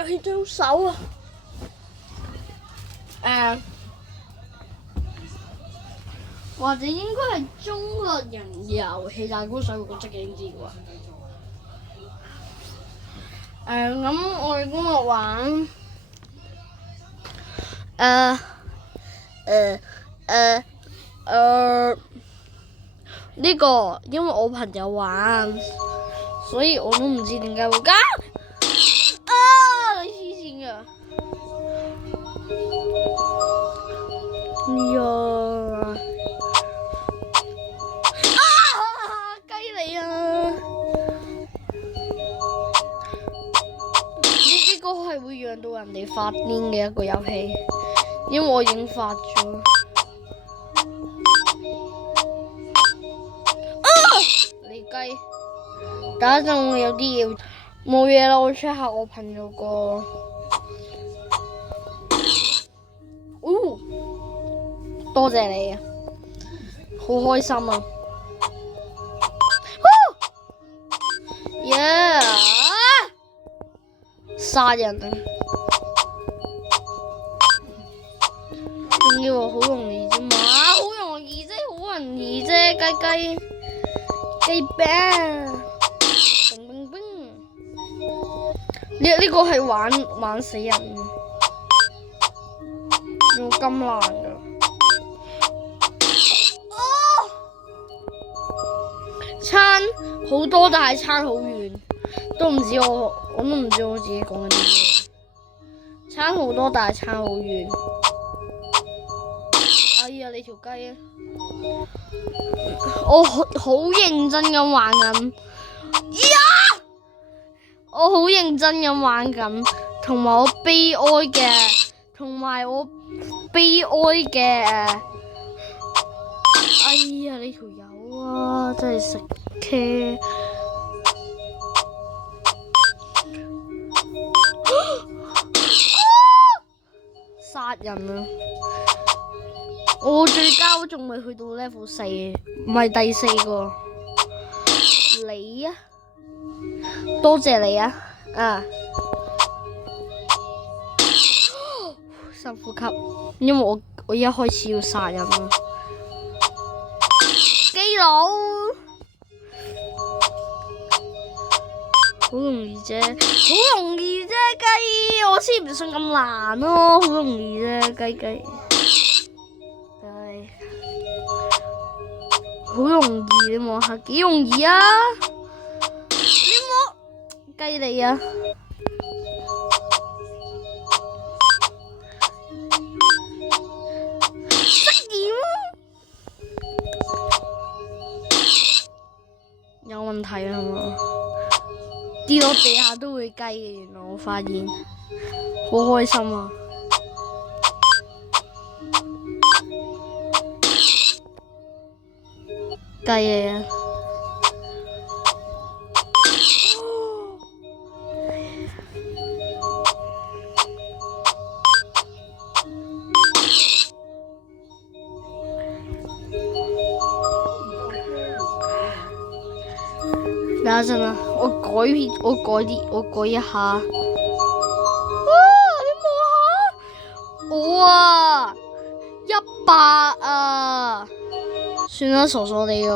遊戲對手啊！或者應該係中國人遊戲，但係嗰個水果真係應知嘅喎。咁我哋今日玩呢個，因為我朋友玩，所以我都唔知點解會加。你黐線㗎！雞你啊！呢個係會讓到人哋發癲嘅一個遊戲，因為我已經發咗。你雞！等一陣我有啲嘢，冇嘢啦，我 check 下我朋友個。多謝你啊，好開心啊！Yeah， 殺人啊！仲要好容易啫嘛，好容易啫，好容易啫，雞餅，冰冰冰。呢個係玩死人，用咁難㗎。差好多，但係差好遠，都唔知我都唔知我自己講緊啲咩。差好多，但係差好遠。哎呀，你條雞啊！我好認真咁玩緊，我好認真咁玩緊，同埋我悲哀嘅，哎呀，你條友啊，真係食茄殺人啊！我最高仲未去到 level 4，唔係第4個。你啊，多謝你啊！深呼吸，因為我一開始要殺人啊！基佬，好容易啫，雞！我先唔信咁難咯，好容易啫，雞。好容易，你望下幾容易啊！你摸雞你啊！有問題啊嘛？跌落地下都會雞嘅，原來我發現，好開心啊！雞嚟啊！等一陣啊，我改一下。你望下，我啊100啊！算啦，傻傻地喎，100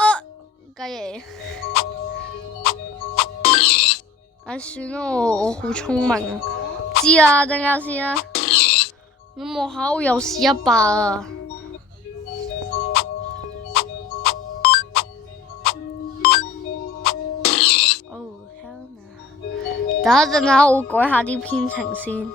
啊！雞嚟！算啦，我好聰明啊！知啦，等下先啦。你望下，我又試100啊！等一陣啊，我改下啲編程先。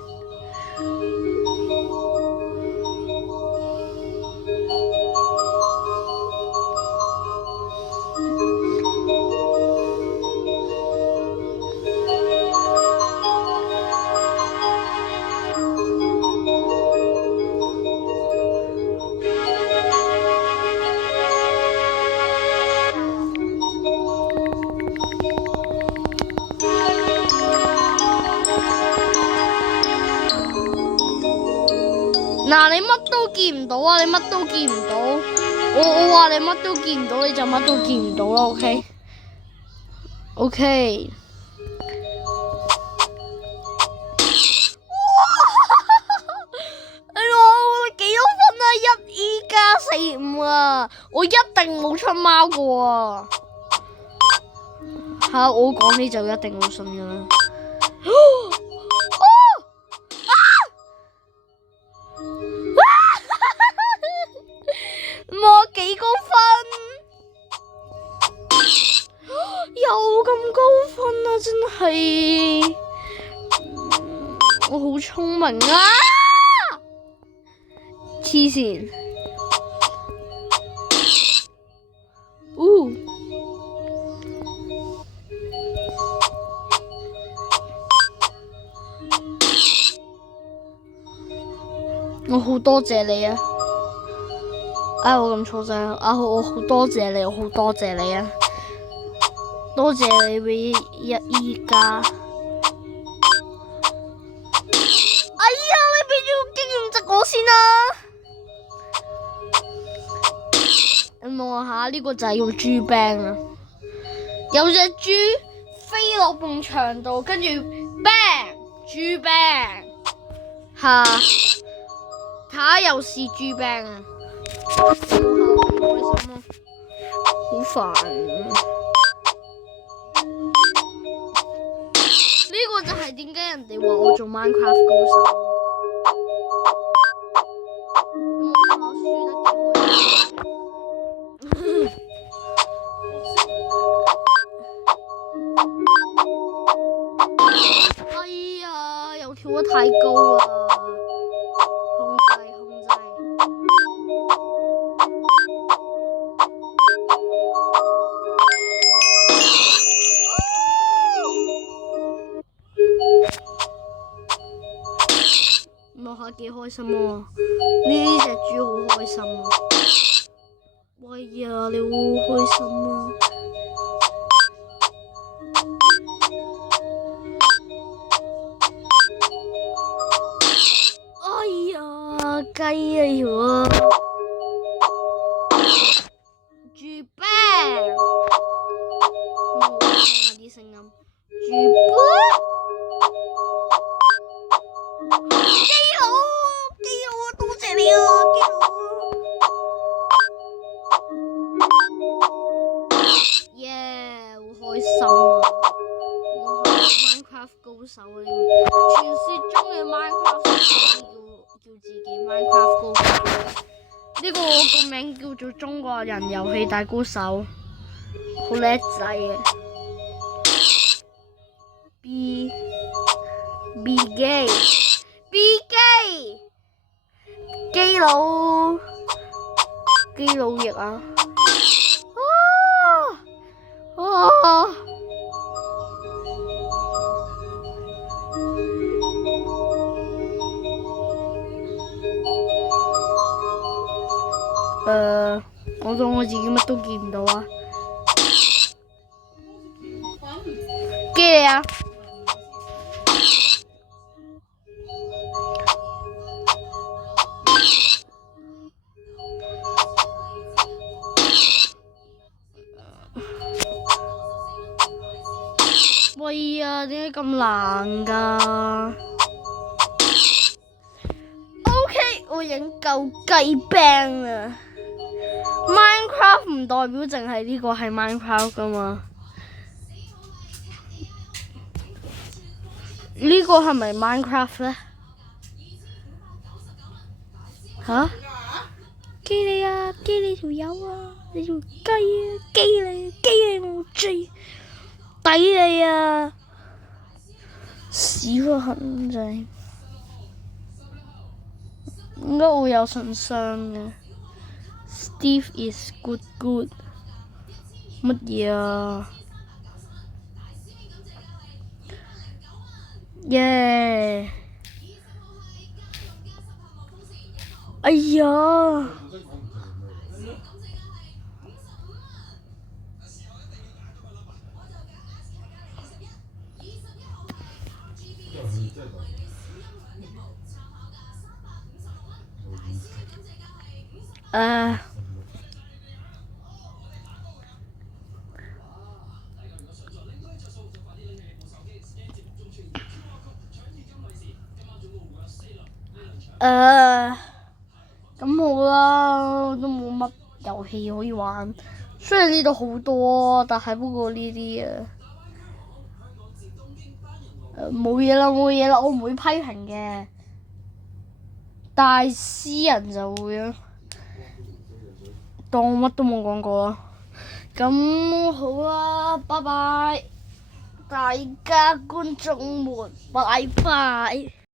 嗱，你乜都見唔到啊！你乜都見唔到，我話你乜都見唔到，你就乜都見唔到啦，OK？ OK。幾多分啊？1E+4+5啊！我一定冇出貓過啊！嚇！我講起就一定會信㗎啦。我幾高分？有咁高分啊！真係，我好聰明啊！黐線！我好多謝你啊！我咁錯晒啊！我好多謝你，我好多謝你啊！多謝你俾1E+。哎呀！你俾咗個經驗值我先啊！你望下呢個就係用豬兵啊！有隻豬飛落埲牆度，跟住 bang 豬兵嚇，睇下又是豬兵啊！好開心啊！好煩啊！呢個就係點解人哋話我做 Minecraft 高手。我輸得幾開心。哎呀，又跳得太高啦！控制。望下幾開心啊！呢隻豬好開心啊！喂呀，你好開心啊！哎呀，雞啊條啊！豬兵，好聽啊啲聲音，豬兵。基佬啊，多謝你啊，基佬耶，好開心啊！我係 Minecraft 高手啊！傳說中嘅 Minecraft 叫自己 Minecraft 高手。呢個個名叫做中國人遊戲大高手，好叻仔啊！B基佬翼啊！我當我自己乜都見唔到啊！機你啊！喂呀，點解咁難㗎 ？OK， 我影夠雞兵啊 ！Minecraft 唔代表淨係呢個係 Minecraft 㗎嘛？呢個係咪 Minecraft 咧？嚇？基你啊！基你條友啊！你條雞啊！基你我追！抵你啊！屎忽痕真係，應該會有信箱嘅。Steve is good 乜嘢啊？耶！哎呀！咁好啦，都冇乜遊戲可以玩。雖然呢度好多，但係不過呢啲冇嘢啦，冇嘢啦，我唔會批評嘅，但係私人就會啦，當乜都冇講過啦。咁好啦，拜拜，大家觀眾們，拜拜。